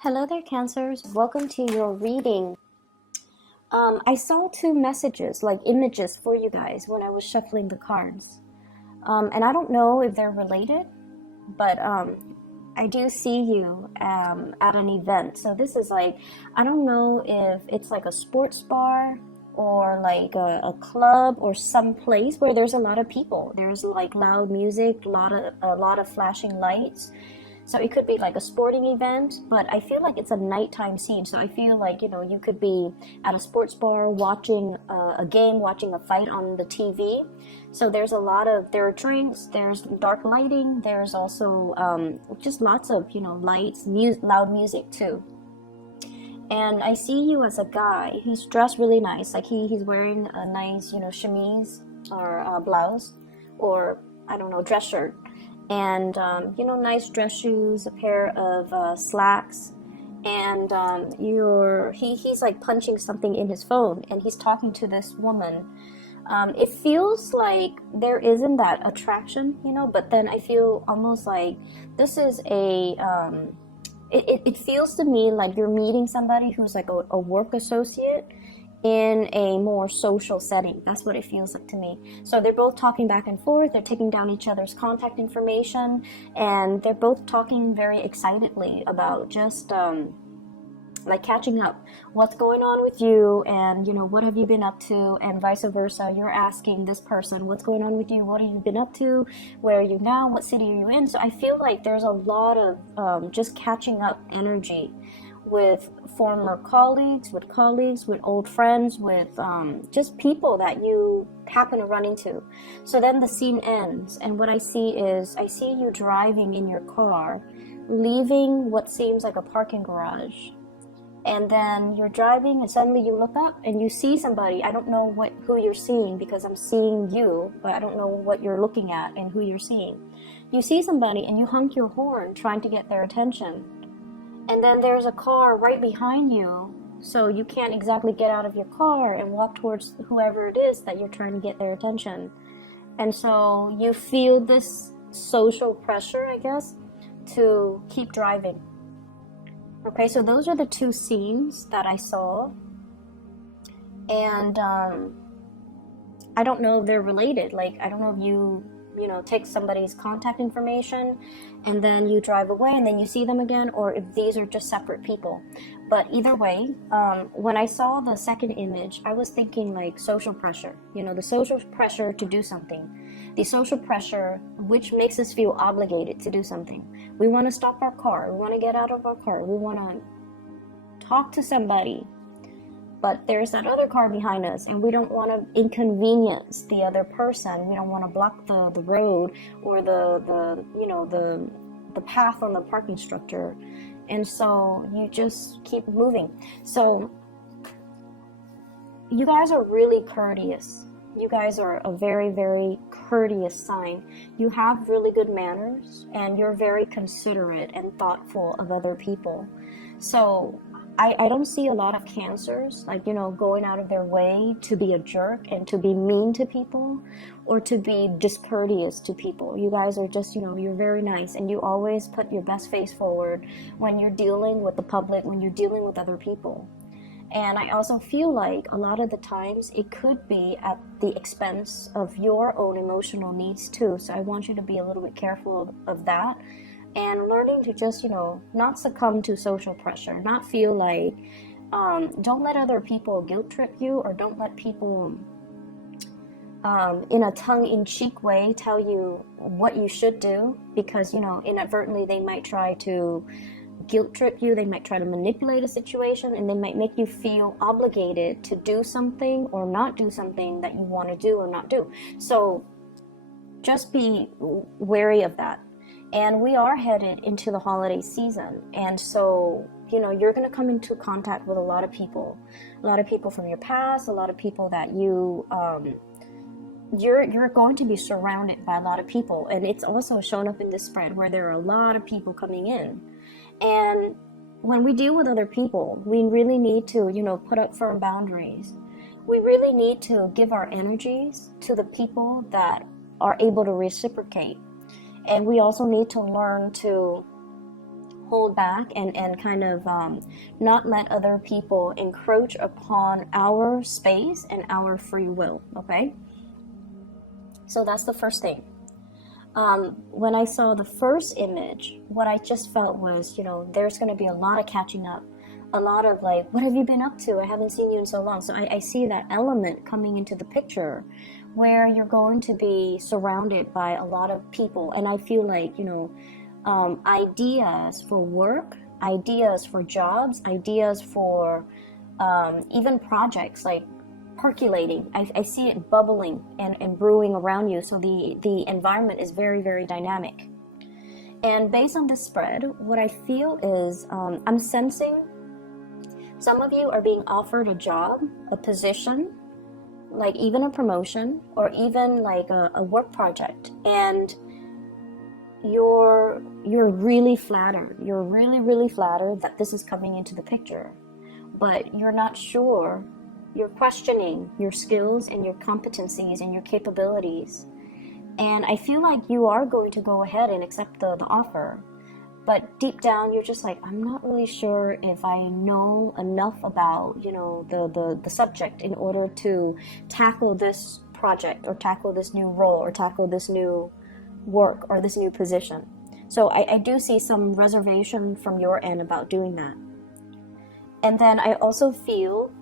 Hello there, Cancers. Welcome to your reading. I saw two messages, like images for you guys when I was shuffling the cards. And I don't know if they're related, but I do see you at an event. So this is like, I don't know if it's like a sports bar or like a club or some place where there's a lot of people. There's like loud music, a lot of flashing lights. So it could be like a sporting event, but I feel like it's a nighttime scene. So I feel like, you could be at a sports bar watching a game, watching a fight on the TV. So there are drinks, there's dark lighting, there's also just lots of, lights, loud music too. And I see you as a guy. He's dressed really nice. Like he's wearing a nice, chemise or blouse or, I don't know, dress shirt and nice dress shoes, a pair of slacks, and he's like punching something in his phone, and he's talking to this woman. It feels like there isn't that attraction, but then I feel almost like this is it feels to me like you're meeting somebody who's like a work associate in a more social setting. That's what it feels like to me. So they're both talking back and forth, they're taking down each other's contact information, and they're both talking very excitedly about just like catching up. What's going on with you, and what have you been up to, and vice versa. You're asking this person, what's going on with you, what have you been up to, where are you now, what city are you in? So I feel like there's a lot of just catching up energy with former colleagues, with old friends, with just people that you happen to run into. So then the scene ends, and what I see you driving in your car, leaving what seems like a parking garage. And then you're driving, and suddenly you look up and you see somebody. I don't know who you're seeing, because I'm seeing you, but I don't know what you're looking at and who you're seeing. You see somebody and you honk your horn trying to get their attention. And then there's a car right behind you, so you can't exactly get out of your car and walk towards whoever it is that you're trying to get their attention. And so you feel this social pressure, I guess, to keep driving. Okay, so those are the two scenes that I saw. And I don't know if they're related. Like, I don't know if you take somebody's contact information and then you drive away and then you see them again, or if these are just separate people. But either way, when I saw the second image, I was thinking like social pressure, the social pressure to do something, the social pressure which makes us feel obligated to do something. We want to stop our car, we want to get out of our car, we want to talk to somebody, but there's that other car behind us, and we don't want to inconvenience the other person. We don't want to block the road or the path on the parking structure, and so you just keep moving. So you guys are really courteous. You guys are a very, very courteous sign. You have really good manners, and you're very considerate and thoughtful of other people. So I don't see a lot of Cancers, like, going out of their way to be a jerk and to be mean to people or to be discourteous to people. You guys are just, you're very nice, and you always put your best face forward when you're dealing with the public, when you're dealing with other people. And I also feel like a lot of the times it could be at the expense of your own emotional needs too. So I want you to be a little bit careful of that. And learning to just, not succumb to social pressure, not feel like, don't let other people guilt trip you, or don't let people, in a tongue-in-cheek way, tell you what you should do, because, inadvertently they might try to guilt trip you, they might try to manipulate a situation, and they might make you feel obligated to do something or not do something that you want to do or not do. So just be wary of that. And we are headed into the holiday season, and so you're going to come into contact with a lot of people from your past, a lot of people that you're going to be surrounded by a lot of people. And it's also shown up in this spread where there are a lot of people coming in. And when we deal with other people, we really need to put up firm boundaries. We really need to give our energies to the people that are able to reciprocate. And we also need to learn to hold back and kind of not let other people encroach upon our space and our free will, okay? So that's the first thing. When I saw the first image, what I just felt was, there's going to be a lot of catching up, a lot of like, what have you been up to? I haven't seen you in so long. So I see that element coming into the picture where you're going to be surrounded by a lot of people. And I feel like, ideas for work, ideas for jobs, ideas for even projects like percolating. I see it bubbling and brewing around you. So the environment is very, very dynamic. And based on this spread, what I feel is I'm sensing some of you are being offered a job, a position, like even a promotion, or even like a work project. And you're really flattered. You're really, really flattered that this is coming into the picture. But you're not sure. You're questioning your skills and your competencies and your capabilities. And I feel like you are going to go ahead and accept the offer. But deep down, you're just like, I'm not really sure if I know enough about, the subject in order to tackle this project or tackle this new role or tackle this new work or this new position. So I do see some reservation from your end about doing that. And then I also feel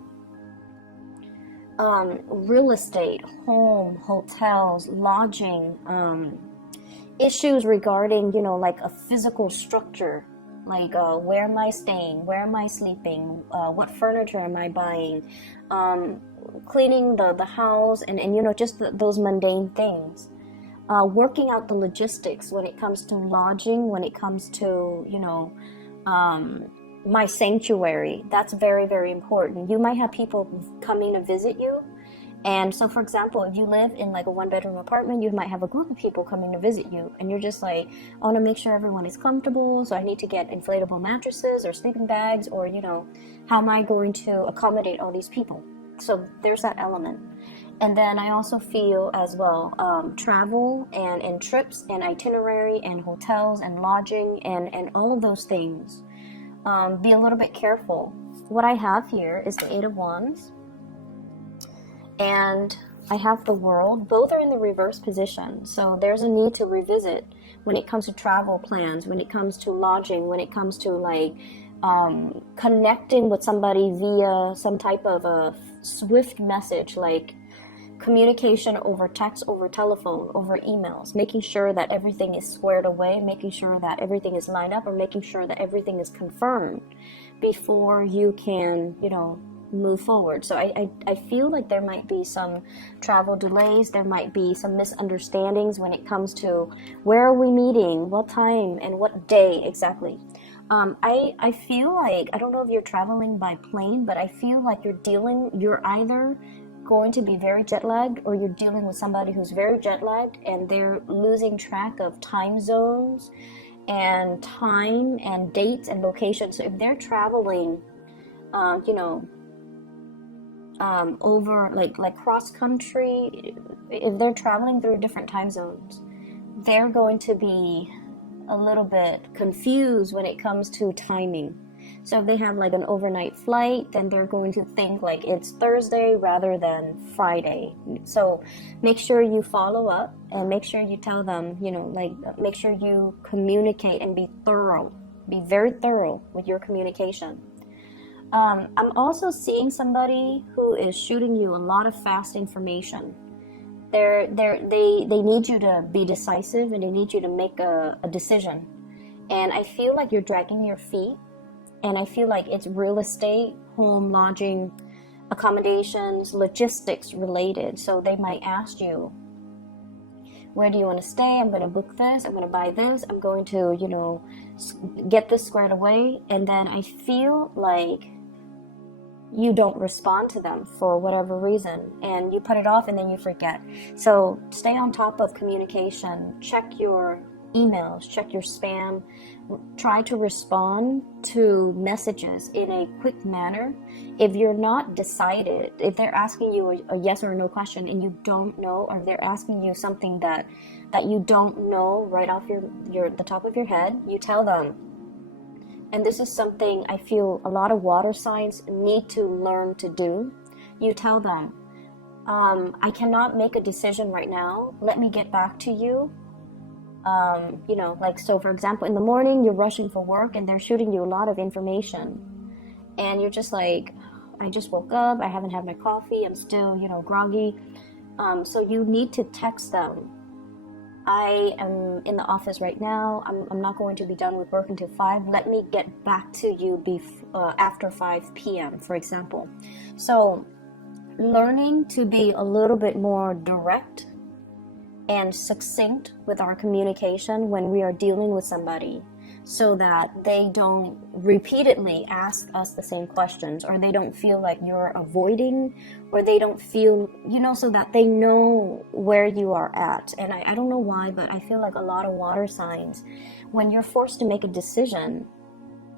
real estate, home, hotels, lodging, issues regarding, like a physical structure, like where am I staying, where am I sleeping, what furniture am I buying, cleaning the house, and just those mundane things. Working out the logistics when it comes to lodging, when it comes to, my sanctuary. That's very, very important. You might have people coming to visit you. And so, for example, if you live in like a one-bedroom apartment, you might have a group of people coming to visit you. And you're just like, I want to make sure everyone is comfortable. So I need to get inflatable mattresses or sleeping bags, or, how am I going to accommodate all these people? So there's that element. And then I also feel as well, travel and trips and itinerary and hotels and lodging and all of those things. Be a little bit careful. What I have here is the 8 of Wands. And I have the World. Both are in the reverse position. So there's a need to revisit when it comes to travel plans, when it comes to lodging, when it comes to like connecting with somebody via some type of a swift message, like communication over text, over telephone, over emails, making sure that everything is squared away, making sure that everything is lined up, or making sure that everything is confirmed before you can, move forward. So I feel like there might be some travel delays, there might be some misunderstandings when it comes to where are we meeting, what time, and what day exactly. I feel like, I don't know if you're traveling by plane, but I feel like you're either going to be very jet lagged, or you're dealing with somebody who's very jet lagged and they're losing track of time zones and time and dates and locations. So if they're traveling, over like cross country, if they're traveling through different time zones, they're going to be a little bit confused when it comes to timing. So if they have like an overnight flight, then they're going to think like it's Thursday rather than Friday. So make sure you follow up and make sure you tell them, make sure you communicate and be thorough. Be very thorough with your communication. I'm also seeing somebody who is shooting you a lot of fast information. They need you to be decisive, and they need you to make a decision. And I feel like you're dragging your feet. And I feel like it's real estate, home, lodging, accommodations, logistics related. So they might ask you, where do you want to stay? I'm going to book this. I'm going to buy this. I'm going to, get this squared away. And then I feel like you don't respond to them for whatever reason. And you put it off and then you forget. So stay on top of communication. Check your emails, check your spam, try to respond to messages in a quick manner. If you're not decided, if they're asking you a yes or no question and you don't know, or they're asking you something that you don't know right off the top of your head, you tell them, And this is something I feel a lot of water signs need to learn to do. You tell them, I cannot make a decision right now. Let me get back to you. You know, like, so for example, in the morning, you're rushing for work and they're shooting you a lot of information. And you're just like, I just woke up, I haven't had my coffee, I'm still, you know, groggy. So you need to text them. I am in the office right now. I'm not going to be done with work until 5. Let me get back to you after 5 p.m., for example. So learning to be a little bit more direct and succinct with our communication when we are dealing with somebody, so that they don't repeatedly ask us the same questions, or they don't feel like you're avoiding, or they don't feel, you know, so that they know where you are at. And I don't know why, but I feel like a lot of water signs, when you're forced to make a decision,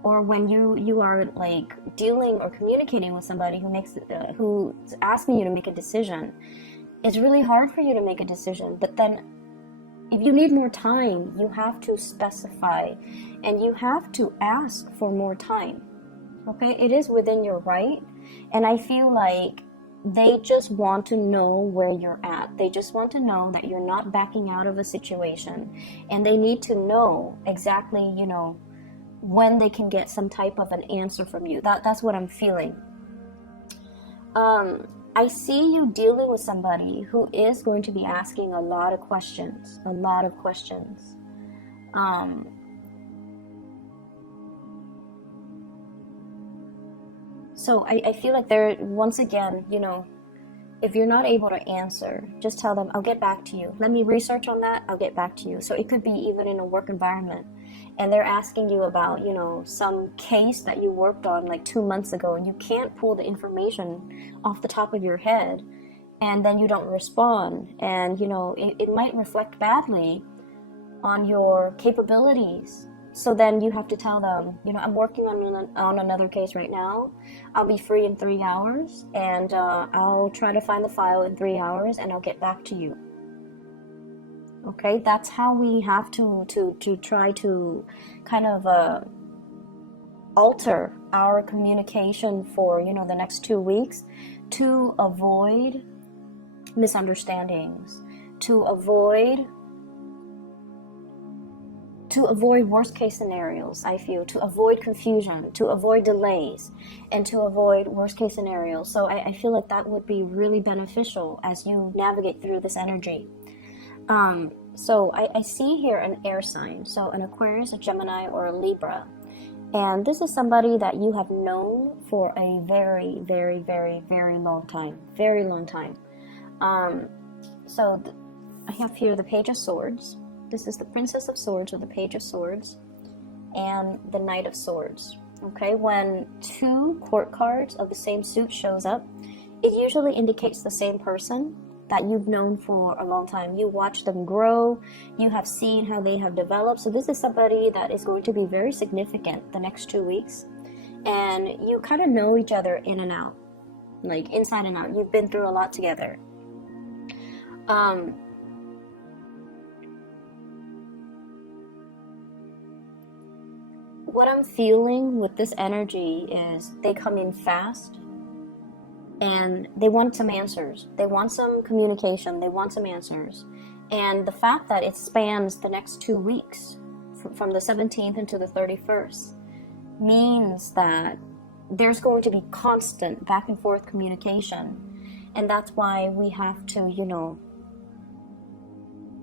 or when you are like dealing or communicating with somebody who's asking you to make a decision, it's really hard for you to make a decision. But then if you need more time, you have to specify and you have to ask for more time. Okay, it is within your right. And I feel like they just want to know where you're at. They just want to know that you're not backing out of a situation, and they need to know exactly, you know, when they can get some type of an answer from you. That's what I'm feeling. I see you dealing with somebody who is going to be asking a lot of questions. So I feel like once again, you know, if you're not able to answer, just tell them, I'll get back to you. Let me research on that, I'll get back to you. So it could be even in a work environment, and they're asking you about, you know, some case that you worked on like 2 months ago, and you can't pull the information off the top of your head, and then you don't respond. And, you know, it might reflect badly on your capabilities. So then you have to tell them, you know, I'm working on another case right now. I'll be free in 3 hours, and I'll try to find the file in 3 hours, and I'll get back to you. Okay, that's how we have to try to kind of alter our communication for, you know, the next 2 weeks, to avoid misunderstandings, to avoid worst case scenarios. I feel, to avoid confusion, to avoid delays, and to avoid worst case scenarios. So I feel like that would be really beneficial as you navigate through this energy. So I see here an air sign, so an Aquarius, a Gemini, or a Libra. And this is somebody that you have known for a very, very, very, very long time. Very long time. So I have here the Page of Swords. This is the Princess of Swords, or the Page of Swords, and the Knight of Swords. Okay, when 2 court cards of the same suit shows up, it usually indicates the same person that you've known for a long time. You watch them grow, you have seen how they have developed. So this is somebody that is going to be very significant the next 2 weeks. And you kind of know each other in and out, like inside and out. You've been through a lot together. What I'm feeling with this energy is they come in fast, and they want some answers. They want some communication. They want some answers. And the fact that it spans the next 2 weeks, from the 17th into the 31st, means that there's going to be constant back and forth communication. And that's why we have to, you know,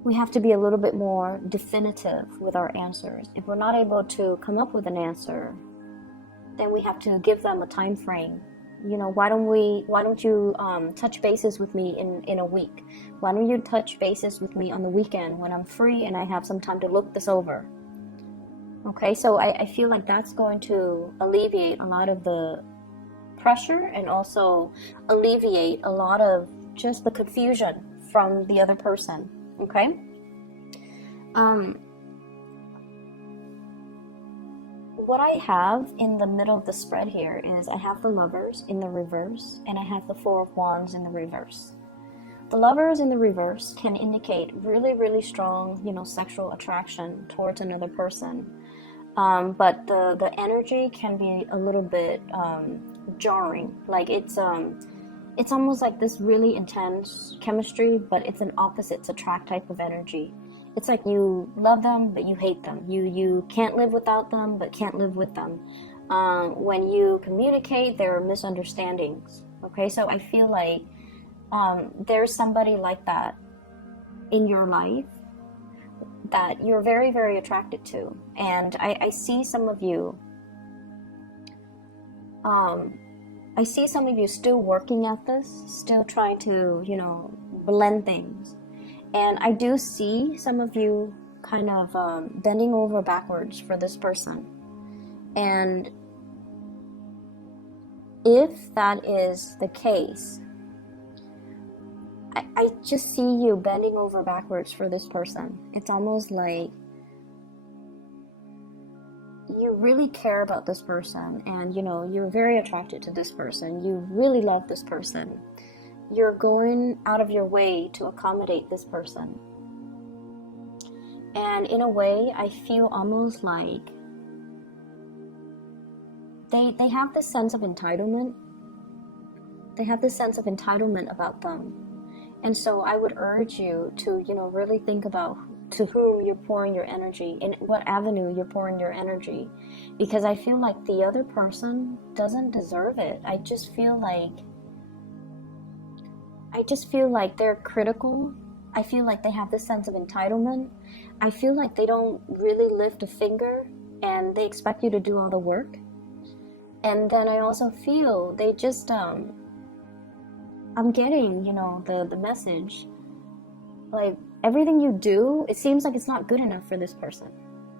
we have to be a little bit more definitive with our answers. If we're not able to come up with an answer, then we have to give them a time frame. You know, why don't you touch bases with me in a week? Why don't you touch bases with me on the weekend when I'm free and I have some time to look this over? Okay, so I feel like that's going to alleviate a lot of the pressure, and also alleviate a lot of just the confusion from the other person. Okay? What I have in the middle of the spread here is I have the Lovers in the reverse, and I have the Four of Wands in the reverse. The Lovers in the reverse can indicate really, really strong, you know, sexual attraction towards another person. But the energy can be a little bit jarring. Like it's almost like this really intense chemistry, but it's an opposites attract type of energy. It's like you love them, but you hate them. You can't live without them, but can't live with them. When you communicate, there are misunderstandings. Okay, so I feel like there's somebody like that in your life that you're very, very attracted to. And I see some of you, I see some of you still working at this, still trying to, blend things. And I do see some of you kind of bending over backwards for this person. And if that is the case, I just see you bending over backwards for this person. It's almost like you really care about this person, and you're very attracted to this person. You really love this person. You're going out of your way to accommodate this person. And in a way, I feel almost like they have this sense of entitlement. They have this sense of entitlement about them. And so I would urge you to, really think about to whom you're pouring your energy, in what avenue you're pouring your energy. Because I feel like the other person doesn't deserve it. I just feel like they're critical. I feel like they have this sense of entitlement. I feel like they don't really lift a finger and they expect you to do all the work. And then I also feel they just, I'm getting, the message. Like, everything you do, it seems like it's not good enough for this person.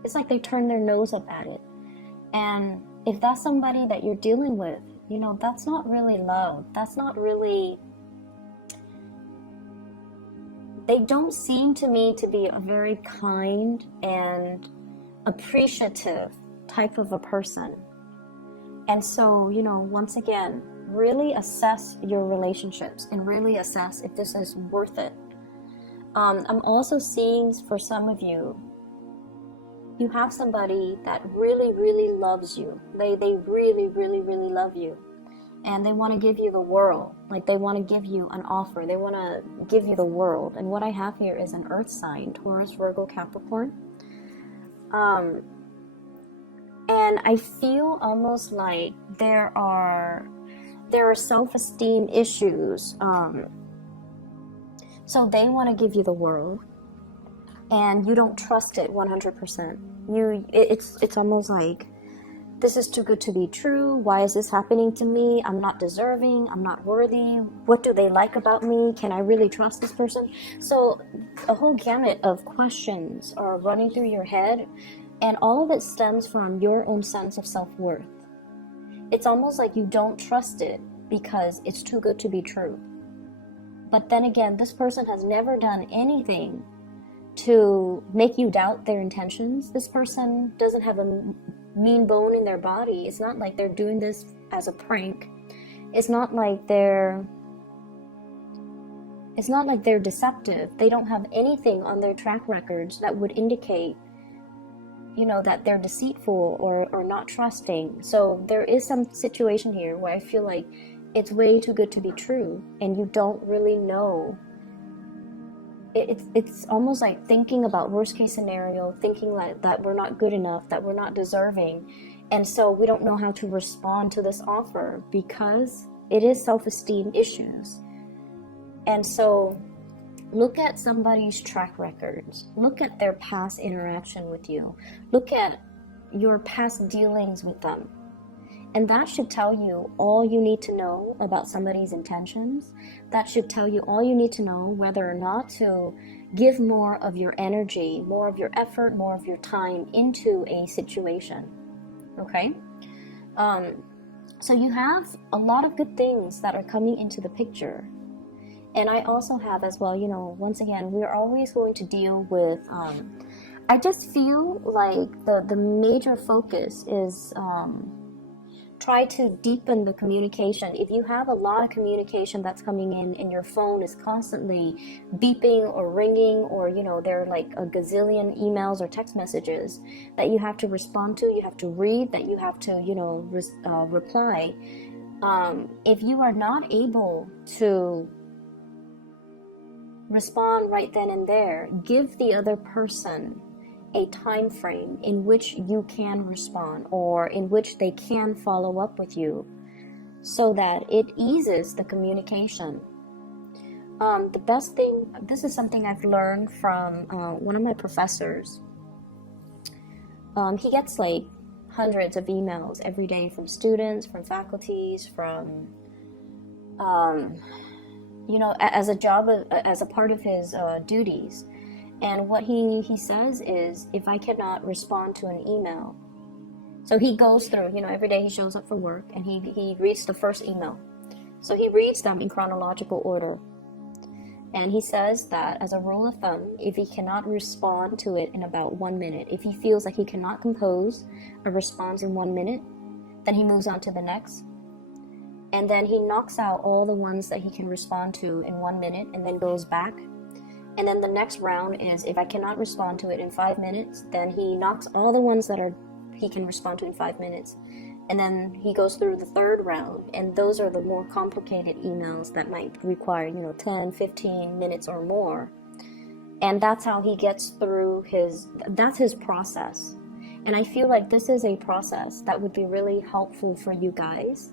It's like they turn their nose up at it. And if that's somebody that you're dealing with, that's not really love. That's not really... They don't seem to me to be a very kind and appreciative type of a person. And so, once again, really assess your relationships and really assess if this is worth it. I'm also seeing for some of you, you have somebody that really, really loves you. They really, really, really love you. And they want to give you the world. Like, they want to give you an offer. They want to give you the world. And what I have here is an earth sign, Taurus, Virgo, Capricorn. And I feel almost like there are self-esteem issues. So they want to give you the world, and you don't trust it 100%. It's almost like, this is too good to be true. Why is this happening to me? I'm not deserving. I'm not worthy. What do they like about me? Can I really trust this person? So a whole gamut of questions are running through your head, and all of it stems from your own sense of self-worth. It's almost like you don't trust it because it's too good to be true. But then again, this person has never done anything to make you doubt their intentions. This person doesn't have a mean bone in their body. It's not like they're doing this as a prank. It's not like they're deceptive. They don't have anything on their track records that would indicate, that they're deceitful or not trusting. So there is some situation here where I feel like it's way too good to be true, and you don't really know. It's almost like thinking about worst case scenario, thinking like that we're not good enough, that we're not deserving. And so we don't know how to respond to this offer because it is self-esteem issues. And so look at somebody's track records. Look at their past interaction with you. Look at your past dealings with them. And that should tell you all you need to know about somebody's intentions. That should tell you all you need to know whether or not to give more of your energy, more of your effort, more of your time into a situation. Okay? So you have a lot of good things that are coming into the picture. And I also have as well, once again, we're always going to deal with, I just feel like the major focus is try to deepen the communication. If you have a lot of communication that's coming in and your phone is constantly beeping or ringing, or there are like a gazillion emails or text messages that you have to respond to, you have to read, that you have to reply, if you are not able to respond right then and there, give the other person a time frame in which you can respond, or in which they can follow up with you, so that it eases the communication. The best thing, this is something I've learned from one of my professors. He gets like hundreds of emails every day from students, from faculties, from as a part of his duties. And what he says is, if I cannot respond to an email, so he goes through, every day he shows up for work and he reads the first email. So he reads them in chronological order. And he says that as a rule of thumb, if he cannot respond to it in about 1 minute, if he feels like he cannot compose a response in 1 minute, then he moves on to the next. And then he knocks out all the ones that he can respond to in 1 minute and then goes back. And then the next round is, if I cannot respond to it in 5 minutes, then he knocks all the ones that he can respond to in 5 minutes. And then he goes through the third round, and those are the more complicated emails that might require, 10, 15 minutes or more. And that's how he gets through that's his process. And I feel like this is a process that would be really helpful for you guys.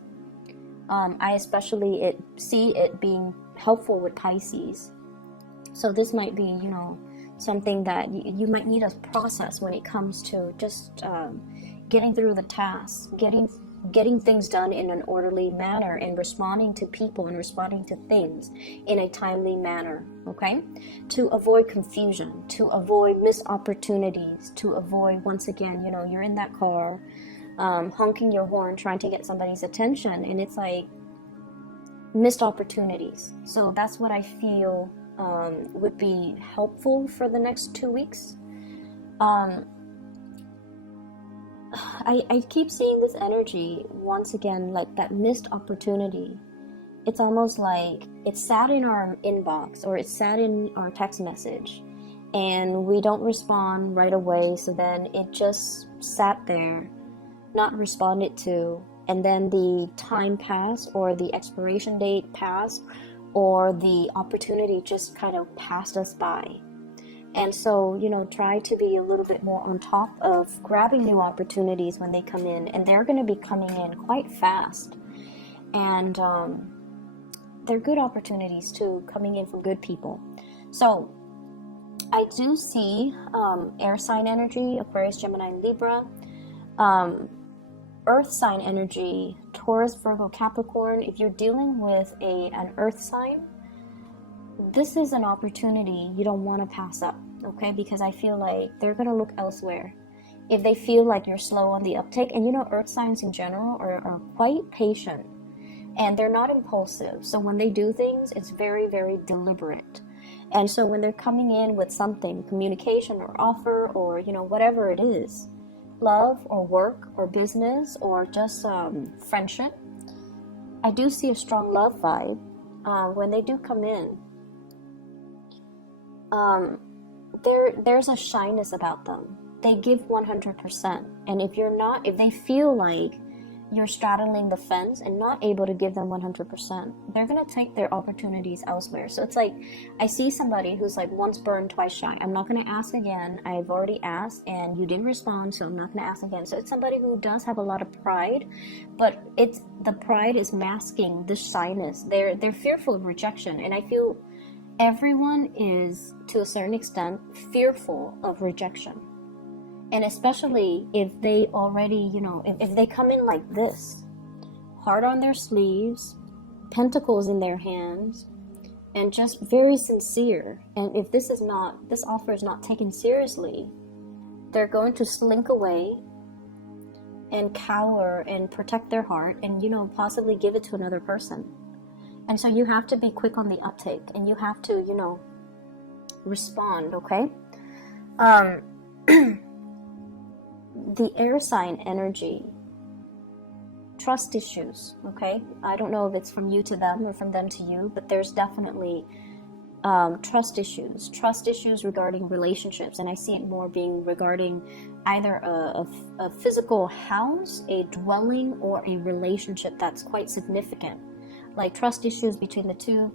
I especially see it being helpful with Pisces. So this might be, something that you might need a process when it comes to just getting through the tasks, getting things done in an orderly manner, and responding to people and responding to things in a timely manner, okay? To avoid confusion, to avoid missed opportunities, to avoid, once again, you're in that car, honking your horn, trying to get somebody's attention, and it's like missed opportunities. So that's what I feel would be helpful for the next 2 weeks. I keep seeing this energy once again, like that missed opportunity. It's almost like it sat in our inbox, or it sat in our text message, and we don't respond right away, so then it just sat there, not responded to, and then the time passed, or the expiration date passed, or the opportunity just kind of passed us by. And so, try to be a little bit more on top of grabbing new opportunities when they come in, and they're going to be coming in quite fast. And they're good opportunities too, coming in from good people. So I do see air sign energy, Aquarius, Gemini, and Libra. Earth sign energy, Taurus, Virgo, Capricorn. If you're dealing with an earth sign, this is an opportunity you don't want to pass up, okay? Because I feel like they're going to look elsewhere if they feel like you're slow on the uptake. And earth signs in general are quite patient, and they're not impulsive. So when they do things, it's very, very deliberate. And so when they're coming in with something, communication or offer, or whatever it is, love or work or business or just friendship, I do see a strong love vibe when they do come in. There's a shyness about them. They give 100%, and if they feel like you're straddling the fence and not able to give them 100%, they're going to take their opportunities elsewhere. So it's like, I see somebody who's like once burned, twice shy. I'm not going to ask again. I've already asked and you didn't respond, so I'm not going to ask again. So it's somebody who does have a lot of pride, but the pride is masking this shyness. They're fearful of rejection, and I feel everyone is, to a certain extent, fearful of rejection. And especially if they already, if they come in like this, heart on their sleeves, pentacles in their hands, and just very sincere. And if this offer is not taken seriously, they're going to slink away and cower and protect their heart and, possibly give it to another person. And so you have to be quick on the uptake, and you have to, respond, okay? The air sign energy, trust issues, okay? I don't know if it's from you to them or from them to you, but there's definitely trust issues regarding relationships, and I see it more being regarding either a physical house, a dwelling, or a relationship that's quite significant, like trust issues between the two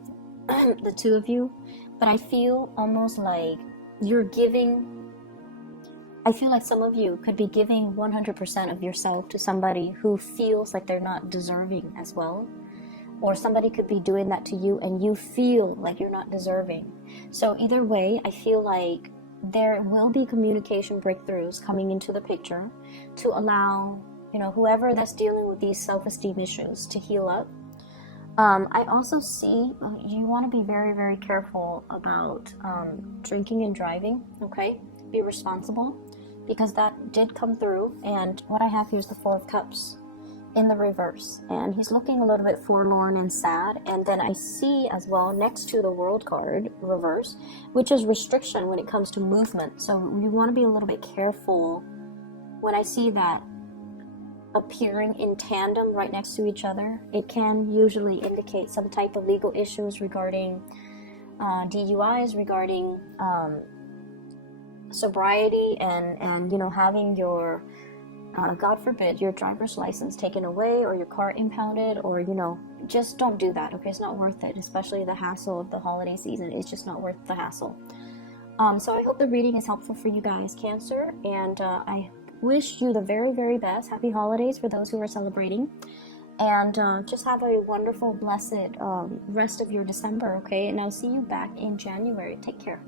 the two of you. But I feel almost like you're giving, I feel like some of you could be giving 100% of yourself to somebody who feels like they're not deserving as well. Or somebody could be doing that to you and you feel like you're not deserving. So either way, I feel like there will be communication breakthroughs coming into the picture to allow, you know, whoever that's dealing with these self-esteem issues to heal up. I also see you want to be very, very careful about drinking and driving, okay? Be responsible, because that did come through. And what I have here is the Four of Cups in the reverse, and he's looking a little bit forlorn and sad. And then I see as well next to the World card reverse, which is restriction when it comes to movement. So you want to be a little bit careful when I see that appearing in tandem right next to each other. It can usually indicate some type of legal issues regarding DUIs, regarding sobriety, and you know, having your God forbid, your driver's license taken away or your car impounded, or, you know, just don't do that, okay? It's not worth it, especially the hassle of the holiday season. It's just not worth the hassle. So I hope the reading is helpful for you guys, Cancer, and I wish you the very, very best. Happy holidays for those who are celebrating, and just have a wonderful, blessed rest of your December, okay? And I'll see you back in January. Take care.